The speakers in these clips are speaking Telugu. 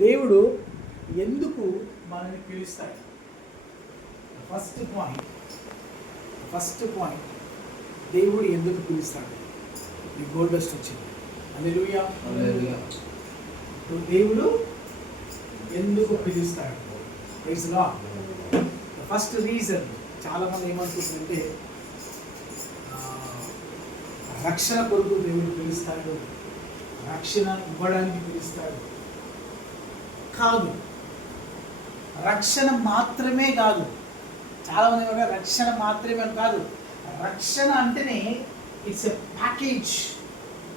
దేవుడు ఎందుకు మనల్ని పిలుస్తాడు? ఫస్ట్ పాయింట్ దేవుడు ఎందుకు పిలుస్తాడు? ఈ గోల్ బెస్ట్ వచ్చింది. హల్లెలూయా. దేవుడు ఎందుకు పిలుస్తాడు? Praise lord. ఫస్ట్ రీజన్, చాలా మంది ఏమనుకుంటుందంటే రక్షణ కొరకు దేవుడు పిలుస్తాడు, రక్షణ ఇవ్వడానికి పిలుస్తాడు. కాదు, రక్షణ మాత్రమే కాదు. చాలా మంది రక్షణ మాత్రమే కాదు, రక్షణ అంటేనే it's a package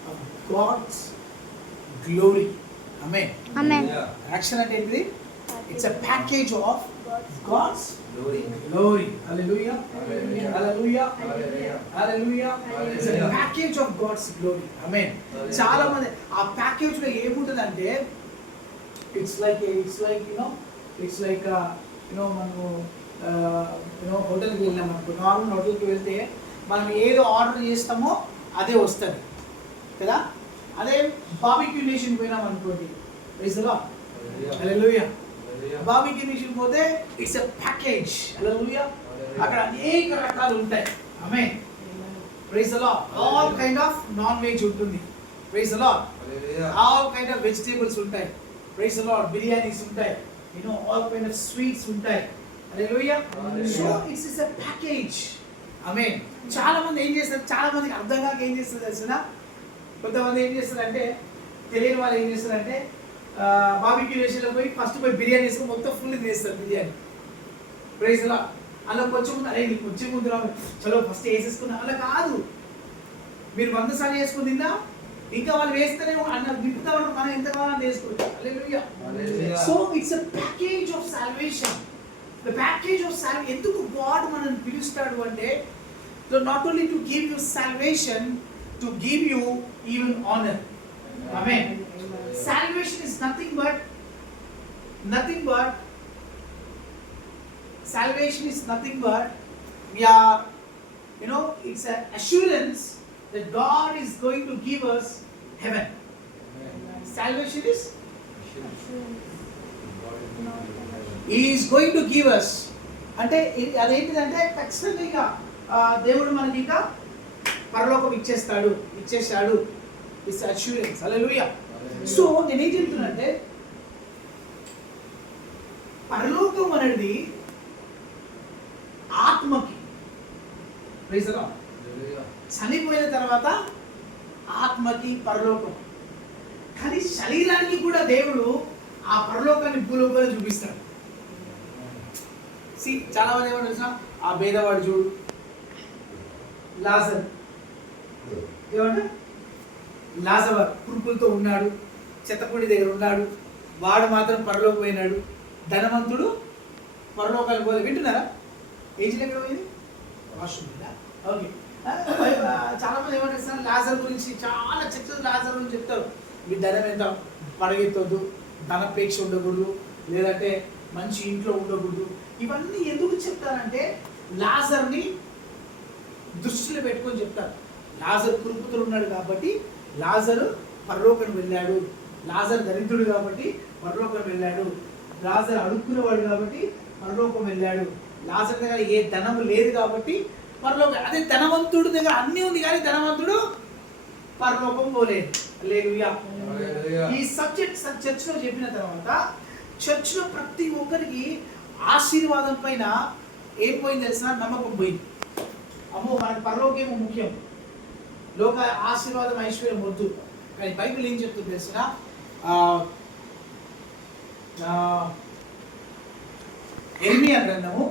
of God's glory. Amen. రక్షణ అంటే ఏంటిది? It's a package of God's glory. Hallelujah. Hallelujah. Hallelujah. It's a package of God's glory. Amen. చాలా మంది ఆ ప్యాకేజ్ లో ఏముంటదంటే it's like మనము హోటల్కి వెళ్ళాం అనుకో, నార్మల్ హోటల్కి వెళ్తే మనం ఏదో ఆర్డర్ చేస్తామో అదే వస్తుంది కదా. అదే బార్బిక్యూ నేషన్ పోయినాం అనుకోండి, praise the Lord. Hallelujah. Barbeque Nation పోతే ఇట్స్ ఎ ప్యాకేజ్. హల్లెలూయా. అక్కడ అనేక రకాలు ఉంటాయి. Amen. Praise the Lord. All kind of non veg ఉంటుంది. Praise the Lord. All kind of vegetables ఉంటాయి. Praise the Lord. బిర్యానీస్ ఉంటాయి, ఆల్ కైండ్ ఆఫ్ స్వీట్స్ ఉంటాయి. Hallelujah. So it's a package. Amen. చాలా మంది ఏం చేస్తారు, చాలా మందికి అర్థం కాక ఏం చేస్తారు తెలుసునా? కొంతమంది ఏం చేస్తారంటే, తెలియని వాళ్ళు ఏం చేస్తారంటే బార్బిక్యూ నేషన్లో పోయి ఫస్ట్ బిర్యానీ వేసుకొని మొత్తం ఫుల్ తినేస్తారు బిర్యానీ. ప్రైజ్ లా. అలా కొంచెం ముందు చలో ఫస్ట్ వేసేసుకున్నా, అలా కాదు. మీరు 100 సార్లు వేసుకుని తిన్నా ఇంకా వాళ్ళు వేస్తేనే అన్న గిఫ్ట్ మనం ఎంత కావాలని వేసుకోవచ్చు. Hallelujah. So it's a package of salvation. The package of salvation. ఎందుకు గాడ్ మనల్ని పిలుస్తాడు అంటే, not only to give you salvation, to give you even honour. Amen. Salvation is nothing but we are, it's an assurance that God is going to give us heaven. Salvation is He is going to give us. అంటే అదేంటిదంటే ఖచ్చితంగా దేవుడు మనకి ఇంకా పరలోకం ఇచ్చేశాడు. It's assurance. హల్లెలూయా. సో నేనేం చెప్తున్నానంటే, పరలోకం అనేది ఆత్మకి, చనిపోయిన తర్వాత ఆత్మకి పరలోకం. కానీ శరీరానికి కూడా దేవుడు ఆ పరలోకాన్ని భూలోకంలో చూపిస్తాడు. చాలా మంది ఏమంటారు తెలుసా? ఆ భేదవాడు చూడు, లాజర్ కురుపులతో ఉన్నాడు, చెత్తపూడి దగ్గర ఉన్నాడు, వాడు మాత్రం పరలోకి పోయినాడు. ధనవంతుడు పరలోకానికి పోలే. వింటున్నారా? ఏజ్ ఎక్కడ పోయింది? వాష్రూమ్. ఓకే. చాలా మంది ఏమంటారు లాజర్ గురించి, చాలా చక్కగా లాజర్ గురించి చెప్తారు. మీ ధనం ఎంత పడగెత్తొద్దు, ధనపేక్ష ఉండకూడదు, లేదంటే మంచి ఇంట్లో ఉండకూడదు. ఇవన్నీ ఎందుకు చెప్తారంటే లాజర్ని దృష్టిలో పెట్టుకొని చెప్తారు. లాజర్ కురుపుతో ఉన్నాడు కాబట్టి లాజరు పరలోకం వెళ్ళాడు. లాజర్ దరిద్రుడు కాబట్టి పరలోకం వెళ్ళాడు. లాజర్ అడుక్కునేవాడు కాబట్టి పరలోకం వెళ్ళాడు. లాజర్ దగ్గర ఏ ధనము లేదు కాబట్టి పరలోకం. అదే ధనవంతుడు దగ్గర అన్నీ ఉంది కానీ ధనవంతుడు పరలోకం పోలేదు. హల్లెలూయా. ఈ సబ్జెక్ట్ చర్చ్లో చెప్పిన తర్వాత చర్చ్లో ప్రతి ఒక్కరికి ఆశీర్వాదం పైన ఏం పోయింది తెలిసిన? నమ్మకం పోయింది. అమ్మో మనకు పరలోకేమో ముఖ్యం, లోక ఆశీర్వాదం ఐశ్వర్యం వద్దు. కానీ బైబిల్ ఏం చెప్తుంది తెలిసిన? యెరెమీయా గ్రంథము